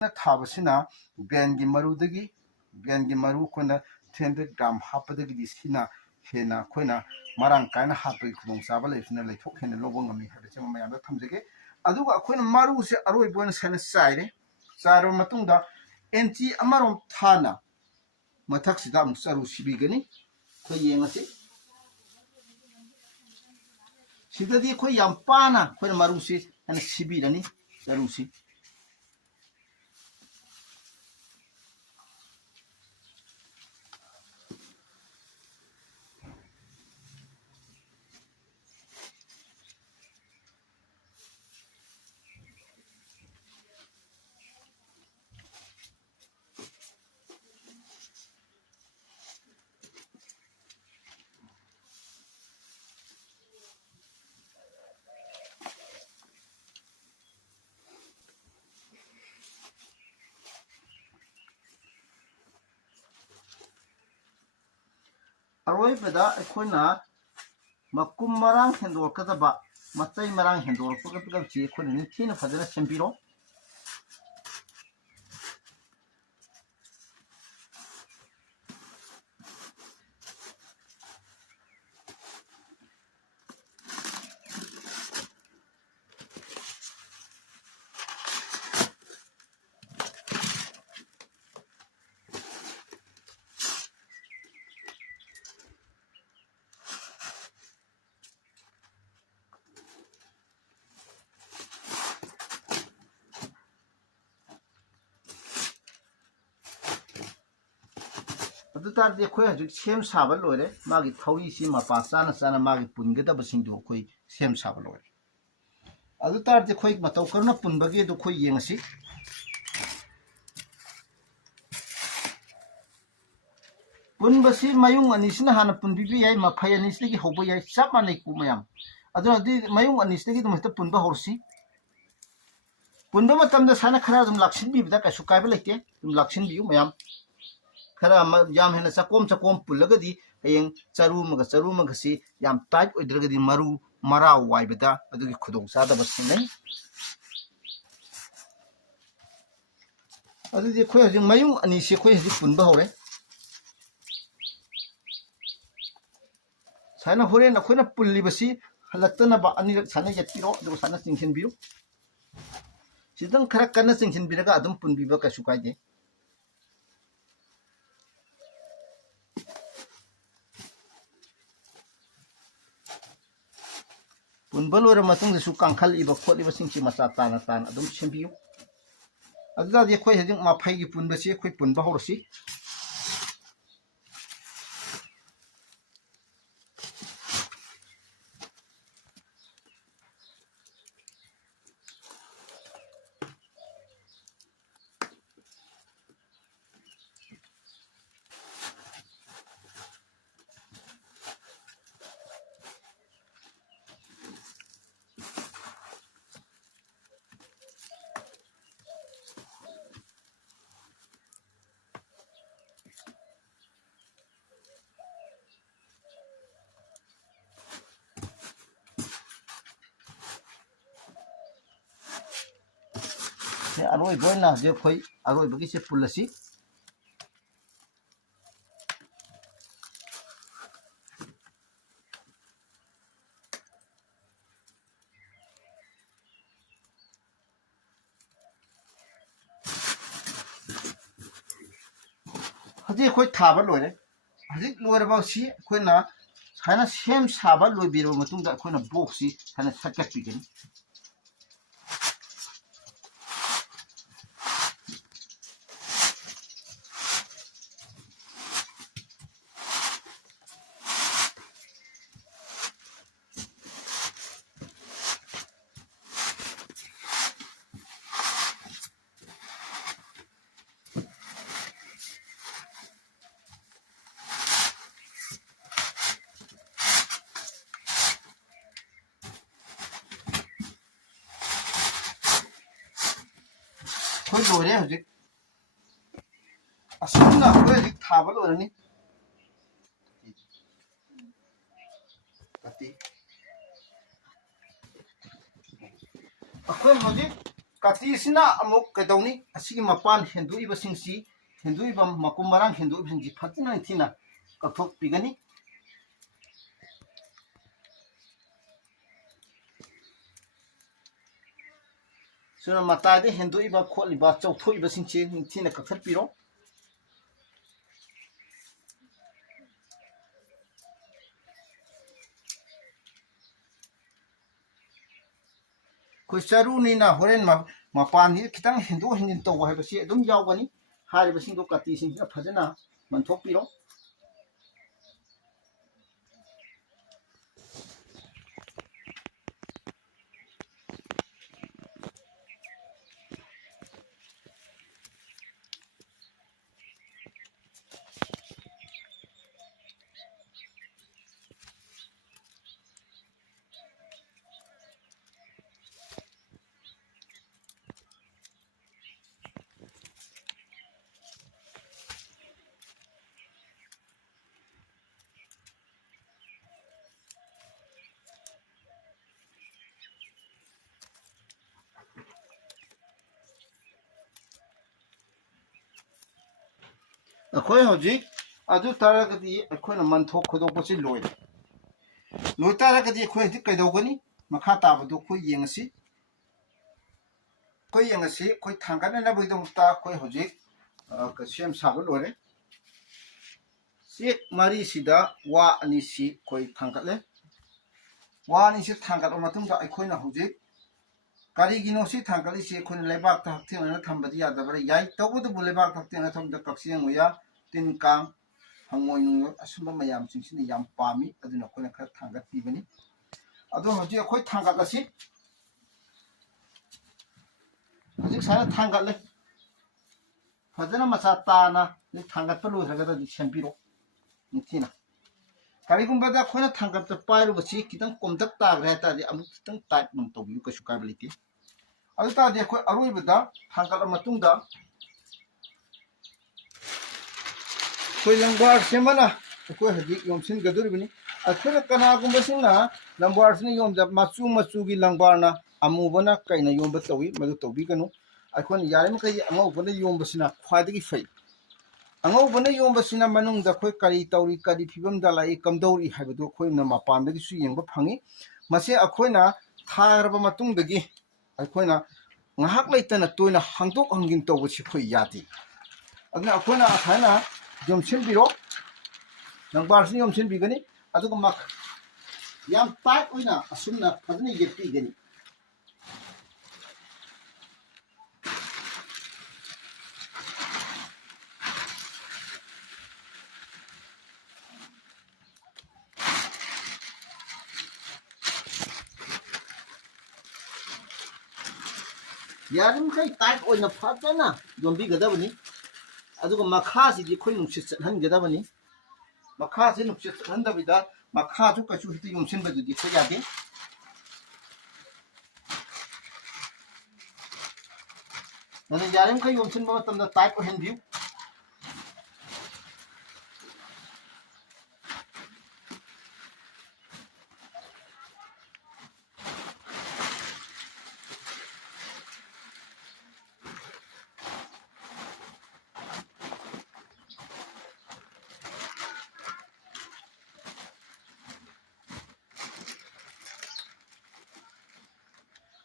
na thabasina bengi marudagi bengi maru kona 300 gram hapadagi disina hena koina marang kaina hapai khudong saba leifna leithok hena lobong ami habe chama mayam da thamjege aduga koina maru se aroi boina sana saire saro matungda enti amarom thana mathak sida am saru sibigani ko yengasi sidadi ko yam pana koina maru se ana sibirani saru si aroi beda koina makum marang hendor kadaba matai marang hendor pagapagam chi koina ni thina phadana sembiro adu tar de khoi haju sem saba lore magi thawi si ma pa sana magi pungeda basing du khoi sem saba lore adu tar de khoi ma taw karna punbagi du khoi yengasi punbasi mayung anisna hana punbibi yai ma phai anisna gi hobo yai chapa nei ku mayam adu adi mayung anisna gi dumata punba horsi punba matamda sana khara dum laksin bi bida ka sukai ba leke dum laksin biu mayam khara yam hena chakom pulagadi hayeng charu maga si yam type oidragadi maru mara waibada adugi khudong sada basinai adudi khoi hajing mayung ani se khoi hajing punba hore sana hore na khoina pulli basi halaktana ba ani sana yatiro du sana singsin biu sidang khara kana singsin biraga adum punbi ba ka sukai de punbalora matung su kangkhal iba kholi ba singchi macha tana adum sembiu adda de khoi hajing ma phai gi punba se khoi punba horsi aroi boina je khoi aroi bagi se pulasi haji khoi thaba loire haji loire ba si khoi na sana sem saba loi biro matung da khoi na box si sana sakak pigani khoi loire haji asuna khoi haji thaba loire ni ati akhoi haji kati sina amuk kadawni asigi mapan hendui basingsi hendui bam makum marang hendui basingsi phatina thina kathok pigani suna matade hendui ba kholi ba chauthoi basingsi thina kathar piro koi charu ni na horen mapan ni kitang hindu hinin to wa basi adum yawgani hari basing do kati sing phajana manthok piro akhoi hoji adu taragadi akhoi manthok khodok pasi loi taragadi akhoi ti kaidogani makha tabadu khoi yengasi khoi thangana na bidong ta khoi hoji ka sem sabul lore sik mari sida wa ani si khoi thangkale wa ani si thangkat matung da akhoi na hoji kari gino si thangkali si khoi lebak ta hakti na thambadi ya dabare yai tobudu bulebak hakti na thamda kaksiang oya tin kang hangoi nu asumba mayam chingsini yam pami aduna khona khara thangkat pibani adu hoji khoi thangkat asi hoji sara thangkat le fajana masa ta na ni thangkat pa lu thraga da sempiro nithina kari gumbada khona thangkat ta pairu basi kitang komdak ta gra ta di amu kitang type mam to yu ka sukability adu ta de khoi arui bada thangkat matung da koi langbar semana koi haji yomsin gadur bini akhira kana gumbasina langbar sini yom da machu gi langbar na amubana kaina yomba tawi madu tobi kanu akhon yarim kai angau bana yombasina khwadagi fai angau bana yombasina manung da khoi kari tauri kari phibam dalai kamdauri habadu khoi na mapan da su yengba phangi mase akhoina tharba matung dagi akhoina ngahak laitana toina hangdok hangin tawchi khoi yati adna akhoina athana yomsin biro langbar sini yomsin bigani aduga mak yam tight oina asumna phadni yepi gani yarim kai tight oina phadana yombi gadabani aduga makha si di khoi nungsit chathan gadabani makha si nungsit chathan dabida makha ju kachu hiti yomsin badu di khoi yade nana yarim kai yomsin ba matamda type o hen view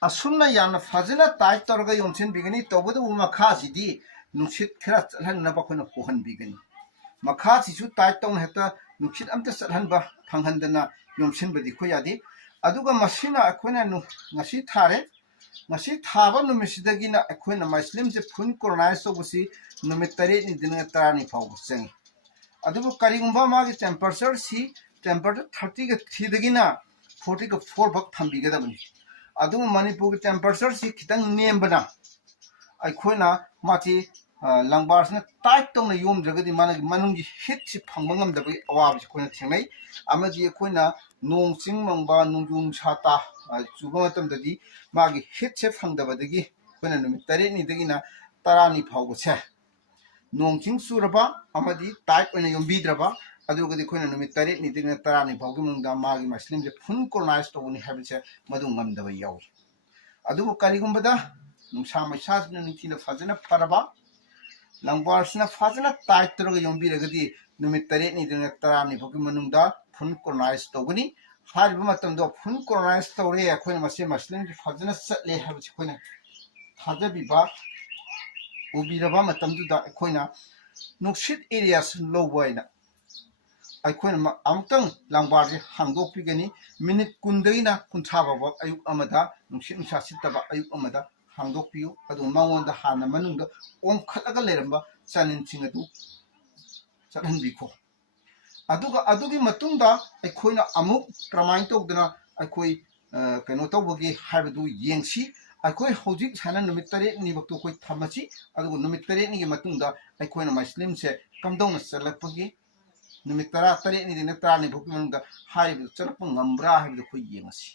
asumna yana fazina tight torga yomsin bigani tobudu makha sidi nungsit khira chalhan na ba khona kohan bigani makha sisu tight tong heta nungsit amta chalhan ba phanghandana yomsin badi khoyadi aduga masina akhona nu ngasi thaba numisidagi na akhona muslim je phun colonize to busi numit tare ni dinga tarani phau chang aduga karigumba magi temperature si temperature 30 ga 3 dagi na 40 ga 4 bak thambiga da bani adu manipur ki temperature si kitang nembana akhona mati langbar sna tight tong na yom jagadi managi manungi hit si phangbangam da bai awab si khona thengai amaji akhona nong sing mangba nungjung chata chuba matam dadi magi hit se phangdaba dagi khona numit tare ni dagi na tarani phawgo che nong sing suraba amadi tight ona yom bidraba adugadi khona numit tare ni dagi na tarani phawgi mungda magi muslim je phun colonize to ni habse madu ngamdaba yaw adubu karigumbada ꯅꯨꯡꯁꯥ ꯃꯩꯁꯥꯁꯤꯅ ꯅꯤꯡꯊꯤꯅ ꯐꯖꯅ ꯐꯔꯕ ꯂꯪꯕꯥꯔꯁꯤꯅ ꯐꯖꯅ tight ꯇꯧꯔꯒ ꯌꯣꯝꯕꯤꯔꯒꯗꯤ ꯅꯨꯃꯤꯠ 7ꯅꯤꯗꯒꯤꯅ 10ꯅꯤ ꯐꯥꯎꯒꯤ ꯃꯅꯨꯡꯗ ꯐꯨꯜ ꯀꯣꯂꯣꯅꯥꯏꯖ ꯇꯧꯒꯅꯤ ꯍꯥꯏꯔꯤꯕ ꯃꯇꯝꯗ ꯐꯨꯜ ꯀꯣꯂꯣꯅꯥꯏꯖ ꯇꯧꯔꯦ ꯑꯩꯈꯣꯏꯅ ꯃꯁꯤ ꯃꯁꯂꯤꯟꯁꯤ ꯐꯖꯅ ꯆꯠꯂꯦ ꯍꯥꯏꯕꯁꯤ ꯑꯩꯈꯣꯏꯅ ꯊꯥꯖꯕꯤꯕ ꯎꯕꯤꯔꯕ ꯃꯇꯝꯗꯨꯗ ꯑꯩꯈꯣꯏꯅ ꯅꯨꯡꯁꯤꯠ ꯑꯦꯔꯤꯌꯥꯁꯤ ꯂꯧꯕ ꯑꯣꯏꯅ ꯑꯩꯈꯣꯏꯅ ꯑꯃꯨꯛꯇꯪ ꯂꯪꯕꯥꯔꯁꯤ ꯍꯥꯡꯗꯣꯛꯄꯤꯒꯅꯤ ꯃꯤꯅꯤꯠ 10ꯗꯒꯤꯅ 30 ꯐꯥꯎꯕ ꯑꯌꯨꯛ ꯑꯃꯗ ꯅꯨꯡꯁꯤꯠ ꯅꯨꯡꯁꯥ ꯁꯤꯠꯇꯕ ꯑꯌꯨꯛ ꯑꯃꯗ ꯍꯥꯡꯗꯣꯛꯄꯤꯌꯨ ꯑꯗꯨꯒ ꯃꯉꯣꯟꯗ ꯍꯥꯟꯅ ꯃꯅꯨꯡꯗ ꯑꯣꯡꯈꯠꯂꯒ ꯂꯩꯔꯝꯕ ꯆꯥꯅꯤꯟꯁꯤꯡ ꯑꯗꯨ ꯆꯠꯍꯟꯕꯤꯈꯣ ꯑꯗꯨꯒ ꯑꯗꯨꯒꯤ ꯃꯇꯨꯡꯗ ꯑꯩꯈꯣꯏꯅ ꯑꯃꯨꯛ ꯀꯔꯝꯍꯥꯏꯅ ꯇꯧꯗꯅ ꯑꯩꯈꯣꯏ ꯀꯩꯅꯣ ꯇꯧꯕꯒꯦ ꯍꯥꯏꯕꯗꯨ ꯌꯦꯡꯁꯤ ꯑꯩꯈꯣꯏ ꯍꯧꯖꯤꯛ ꯁꯥꯏꯅ ꯅꯨꯃꯤꯠ 7ꯅꯤꯐꯥꯎꯗ ꯑꯩꯈꯣꯏ ꯊꯝꯃꯁꯤ ꯑꯗꯨꯒ ꯅꯨꯃꯤꯠ 7ꯅꯤꯒꯤ ꯃꯇꯨꯡꯗ ꯑꯩꯈꯣꯏꯅ ꯃꯁꯂꯤꯝꯁꯦ ꯀꯝꯗꯧꯅ ꯆꯠꯂꯛꯄꯒꯦ ꯅꯨꯃꯤꯠ 7ꯅꯤꯗꯒꯤꯅ 10ꯅꯤ ꯐꯥꯎꯒꯤ ꯃꯅꯨꯡꯗ ꯍꯥꯏꯔꯤꯕꯗꯨ ꯆꯠꯂꯛꯄ ꯉꯝꯕ꯭ꯔꯥ ꯍꯥꯏꯕꯗꯨ ꯑꯩꯈꯣꯏ ꯌꯦꯡꯉꯁꯤ